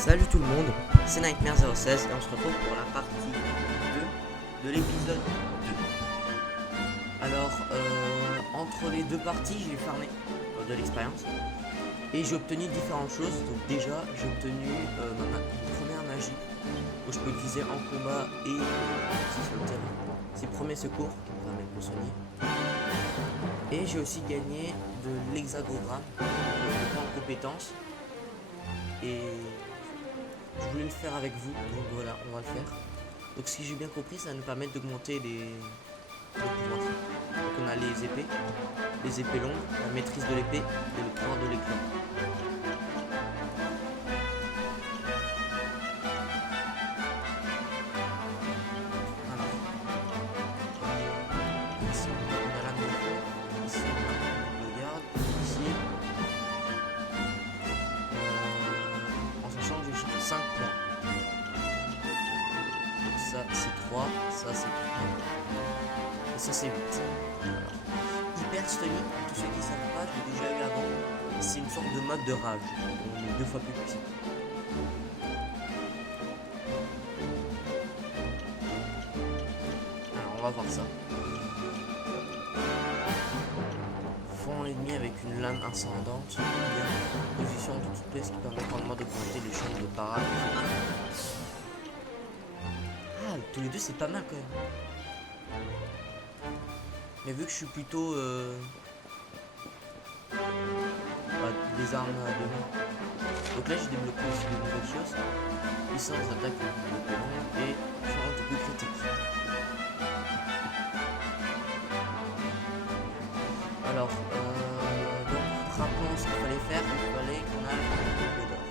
Salut tout le monde, c'est Nightmare016 et on se retrouve pour la partie 2 de l'épisode 2. Alors, entre les deux parties, j'ai farmé de l'expérience et j'ai obtenu différentes choses. Donc déjà, j'ai obtenu ma première magie où je peux utiliser en combat et sur le terrain. C'est le premier secours qui me permet de me soigner. Et j'ai aussi gagné de l'hexagogramme, de points de compétences. Et je voulais le faire avec vous, donc voilà, on va le faire. Donc si j'ai bien compris, ça va nous permettre d'augmenter les pouvoirs. Donc on a les épées longues, la maîtrise de l'épée et le pouvoir de l'éclat. Alors, ici on a la main, ici on a le garde, ici, en sachant que j'ai 5 points. Donc ça c'est 3, ça c'est 3. Et ça c'est 8. Alors, Hyperstonie, pour tous ceux qui ne savent pas, je l'ai déjà eu avant. C'est une sorte de mode de rage. On est 2 fois plus puissant. Alors on va voir ça. Fond l'ennemi avec une lame incendante. Position de toute pièce qui permet grandement d'augmenter les chances de parade. Ah, tous les deux c'est pas mal quand même. Mais vu que je suis plutôt des armes à deux mains. Donc là j'ai débloqué aussi de nouvelles choses. Puissance d'attaque et chance de coup critique. Alors, donc rappelons ce qu'il fallait faire. Il fallait qu'on aille avec le bleu d'or.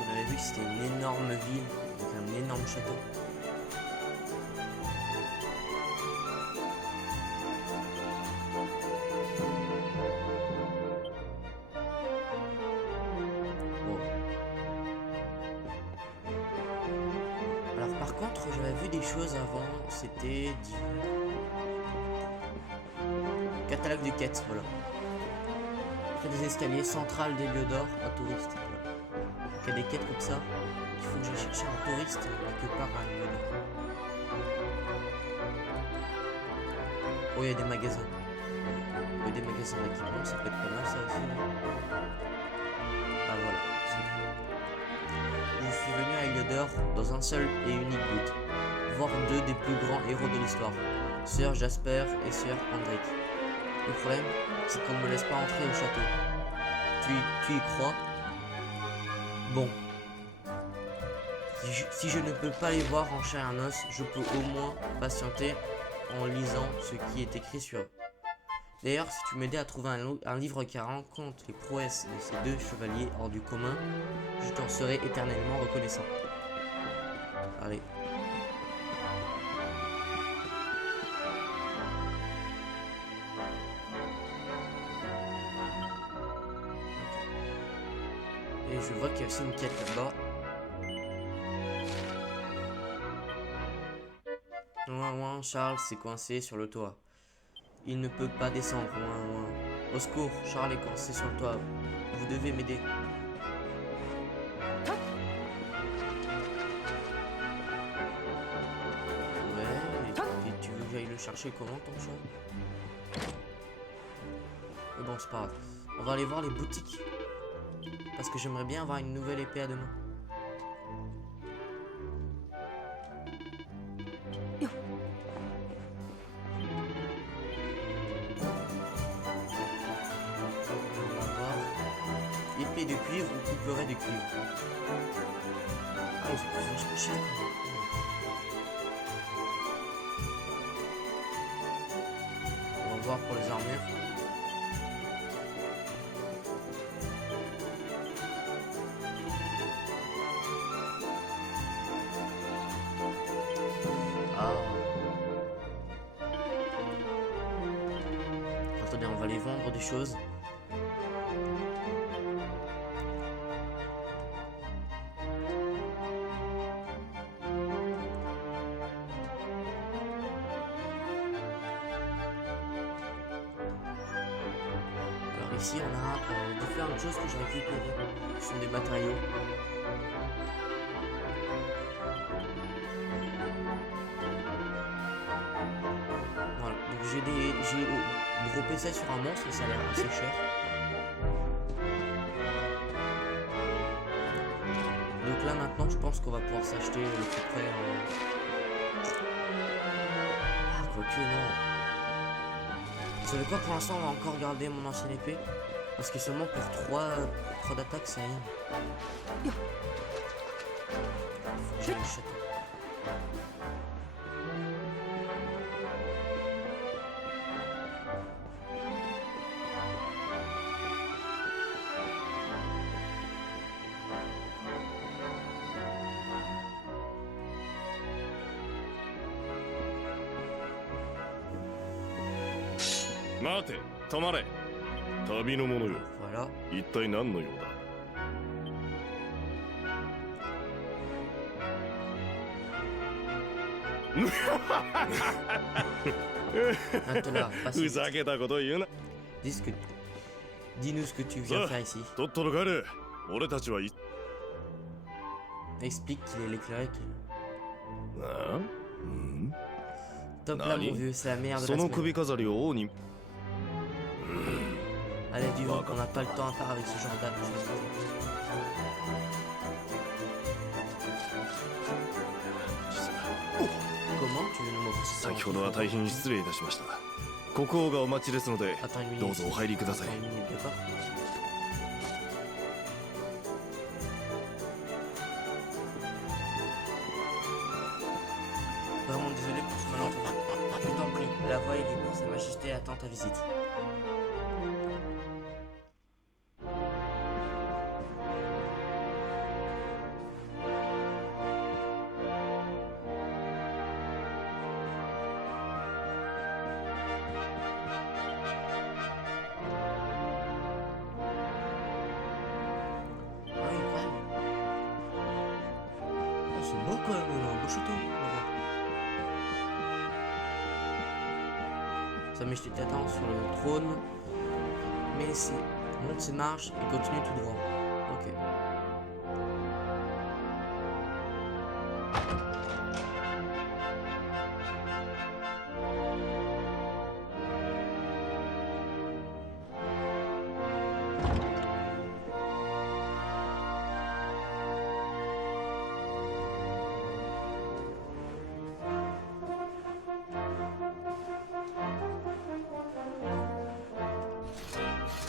On avait vu que c'était une énorme ville avec un énorme château. Wow. Alors par contre j'avais vu des choses avant, c'était catalogue de quêtes, voilà. Près des escaliers centrales des lieux d'or, un touriste. Voilà. Il y a des quêtes comme ça. Il faut que j'aille chercher un touriste quelque part à un lieu d'or. Oh, il y a des magasins. Il y a des magasins d'équipement, ça peut être pas mal ça aussi. Ah voilà, je suis venu à Heliodor dans un seul et unique but. Voir deux des plus grands héros de l'histoire. Sir Jasper et Sir Hendrik. Le problème, c'est qu'on ne me laisse pas entrer au château. Tu y crois? Bon. Si je ne peux pas les voir en chair et en os, je peux au moins patienter en lisant ce qui est écrit sur eux. D'ailleurs, si tu m'aidais à trouver un livre qui raconte les prouesses de ces deux chevaliers hors du commun, je t'en serai éternellement reconnaissant. Allez. Et je vois qu'il y a aussi une quête là-bas. Ouin, Charles s'est coincé sur le toit. Il ne peut pas descendre. Ouin. Au secours, Charles est coincé sur le toit. Vous devez m'aider. Ouais, et tu veux que j'aille le chercher comment ton chat? Mais bon, c'est pas grave. On va aller voir les boutiques. Parce que j'aimerais bien avoir une nouvelle épée à deux mains. Épée de cuivre ou couperet de cuivre. Ah, ils sont vachement chers. On va voir pour les armures. Attendez, on va aller vendre des choses. Alors ici, on a différentes choses que j'ai récupérées. Ce sont des matériaux. Voilà, donc j'ai droppé ça sur un monstre et ça a l'air assez cher. Donc là maintenant je pense qu'on va pouvoir s'acheter à peu près ah quoique non. Vous savez quoi, pour l'instant on va encore garder mon ancienne épée. Parce que seulement pour 3 d'attaque c'est rien. Faut que j'aille au château.待て、止まれ。旅の者よ。 Voilà. 一体何の用だ。Maintenant, ふざけたこと言うな。 Dis-nous ce que tu viens faire ici. とっとと帰れ。俺たちはい。 Explique qu'il est l'éclairé qui. なあ、うん。 Top là mon vieux, c'est la merde de そ la の semaine. 首飾りを王に。 Allez du vent, on n'a pas le temps à faire avec ce genre d'âme. Comment tu veux nous montrer ça? 先ほどは大変失礼いたしました。国王がお待ちですので、 Attends une minute. どうぞお入りください。 Attends une minute, d'accord? Vraiment désolé pour ce malentendu. Je t'en prie, la voie est libre. Sa Majesté attend ta visite. Ah oui, quand même. Oh, c'est beau quand même, un beau château. Sa Majesté t'attend sur le trône. Mais c'est monte ses marches et continue tout droit. Ok.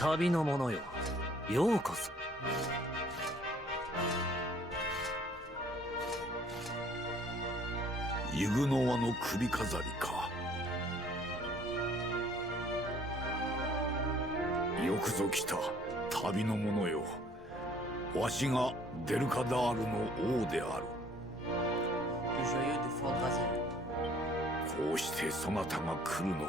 « 旅の者よ、ようこそ。 イグノワの首飾りか。よくぞ来た、旅の者よ。わしがデルカダールの王である。 Le joyeux de Fort Brasil. こうしてそなたが来るのを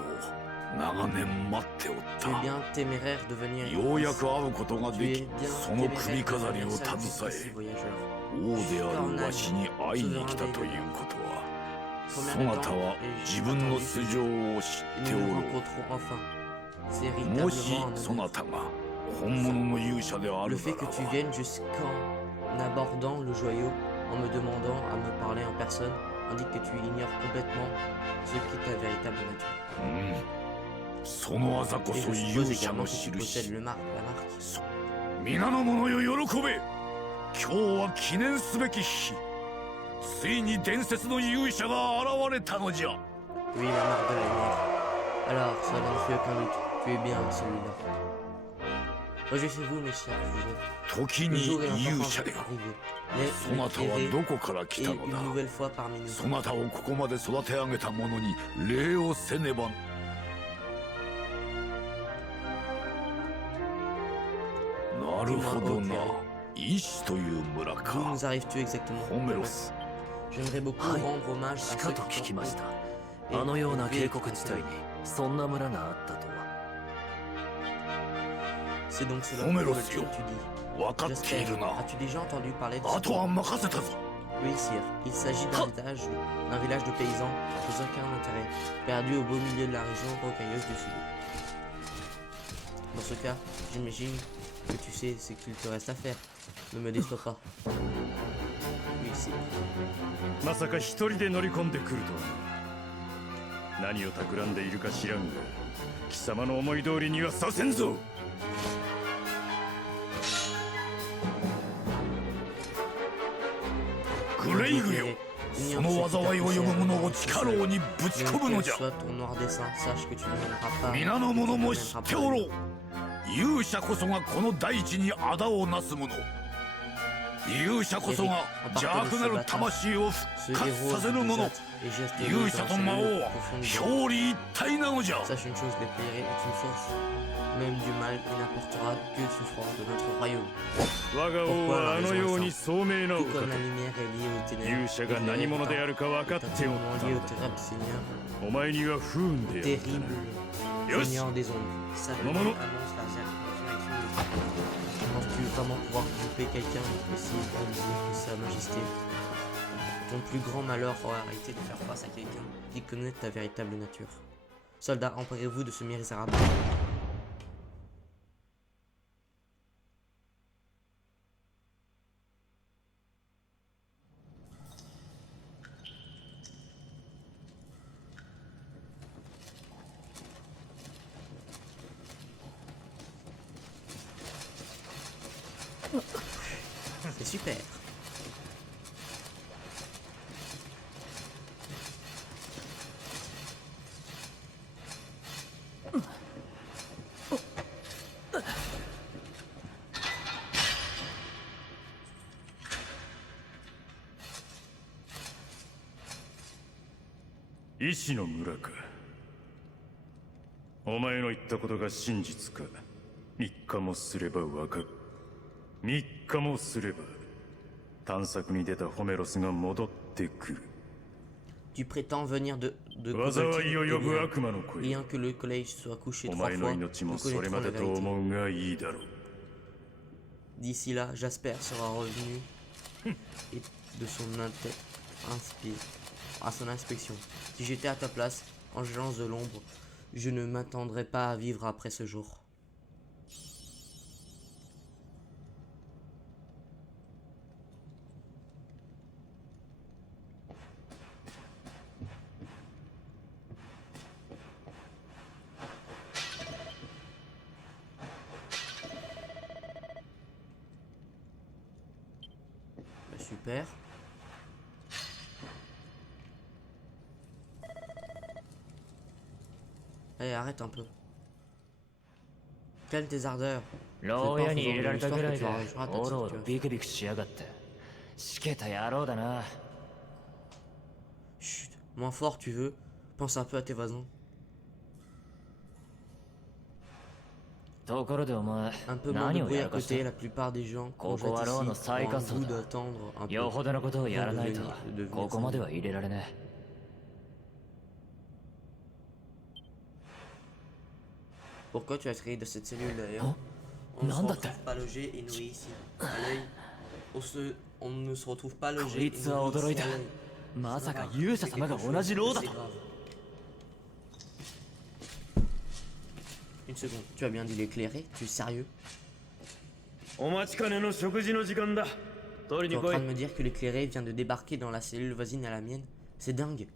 長年待っておっ Tu es た。 bien téméraire de venir ようやく会うことが Tu で es き、 bien その首 téméraire 飾 de り venir を seul 携 jusqu'ici, え、 voyageur. 王であるわしに会いに来たということは、そなたは自分の素性を知 Et って nous お nous ろう。 rencontrons enfin. C'est もし véritablement un そな honneur. たが本物の勇者であ Le る fait な que ら tu ば、 viennes jusqu'en abordant le joyau, en me demandant à me parler en personne, indique que tu ignores complètement ce qui est ta véritable nature. その技こ Et そ je 勇 suppose 者 également の que tu possèdes 印。 la marque. 皆の者よ喜べ。今日は記念すべき日。ついに伝説の勇者が現れたのじゃ。 Oui, la marque de la lumière. Alors, ça n'en fait aucun doute. Tu es bien celui-là. Réjouissez-vous, mes chers jugeurs. 時 Le に jour est enfin 勇者よ。 arrivé. そなたは L'éclairé どこから来 est たの une だ。 nouvelle fois parmi nous. そなたをここまで育て上げた者に礼をせねば。なるほどな。イシという村 D'où か。 nous arrives-tu exactement? ホメロス。 J'aimerais beaucoup Aïe. rendre hommage à し ceux かと qui 聞きました。 Et あのような élever 渓谷地帯にそんな村があったとは。C'est donc cela Homero pour lequel Sio. tu dis. 分かっている J'espère. な。 As-tu déjà entendu parler de あ ce とは任せたぞ。 Oui, sire. Il s'agit d'un village de paysans sans aucun intérêt, perdu au beau milieu de la région rocailleuse du sud. Dans ce cas, j'imagine que tu sais ce qu'il te reste à faire. Ne me déçois pas. Oui, sire. まさか一人で乗り込んでくるとは。何を企んでいるか知らんが、貴様の思い通りにはさせんぞ。グレイグよ、その災いを呼ぶ者を地下牢にぶち込むのじゃ。 Soit ton noir dessein, sache que tu ne mèneras pas. 皆の者も知っておろう。勇者こそがこの大地に仇をなす者。勇者こそが邪悪なる魂を復活させる者。勇者と魔王は表裏一体なのじゃ。 Sache une chose, l'éclairé est une source. Même du mal, il n'apportera que souffrance de notre royaume. 我が王はあのように聡明なお Tout 方。 comme la lumière est liée aux ténèbres, 勇者が何者であるか分かっておった lié の au だ。 terrible Seigneur, お前には不運であった terrible な。よし、 Seigneur des ombres. Ça Maman, annonce maman. la résurrection des Penses-tu vraiment pouvoir tromper quelqu'un et essayer d'analyser que sa majesté? Ton plus grand malheur aura été de faire face à quelqu'un qui connaît ta véritable nature. Soldats, emparez-vous de ce misérable. C'est super. 医師の村か。お前の言ったことが真実か。3日もすればわかる。3日もすれば探索に出たホメロスが戻ってくる。 Tu prétends venir de 災いを呼ぶ Cobaltine, 悪魔の声。 bien que le collège soit couché お 3 fois, 前の nous 命もそれ connaîtrons ま la でと vérité. 思うがいいだろう。 D'ici là, Jasper sera revenu et de son à son inspection. Si j'étais à ta place, Angélance de l'ombre, je ne m'attendrais pas à vivre après ce jour. Super. Allez, arrête un peu. Calme tes ardeurs. 牢屋に入れられたぐらいで C'est pas en faisant de l'histoire que tu おろお auras ろ ta ビクビクしやがってしけた野郎だな。 Chut, moins fort tu veux. Pense un peu à tes voisins. ところでお前 Un peu moins de 何を bruit や à らかし côté, て la plupart des gens こ conjettent こは牢 ici の ont 最下層 goût だ。 d'attendre un peu. よほどのことをやらないと devenir ここまでは入れられね Pourquoi tu as créé de cette cellule d'ailleurs? Oh, On ne se Nandate. retrouve pas logé et nourri ici. À l'œil, on ne se retrouve pas え。 logé こ et いつは nourri 驚い ici た à l'œil. まさか勇者様が同じ牢だ C'est と grave. Une seconde, tu as bien dit l'éclairé? Tu es sérieux? お待ちかねの食事の時間だ。取 Tu り es に en 来い train de。me dire que l'éclairé vient de débarquer dans la cellule voisine à la mienne? C'est dingue.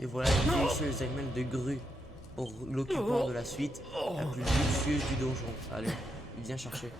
Et voilà une délicieuse aimelle de grue pour l'occupant de la suite la plus luxueuse du donjon. Allez, viens chercher.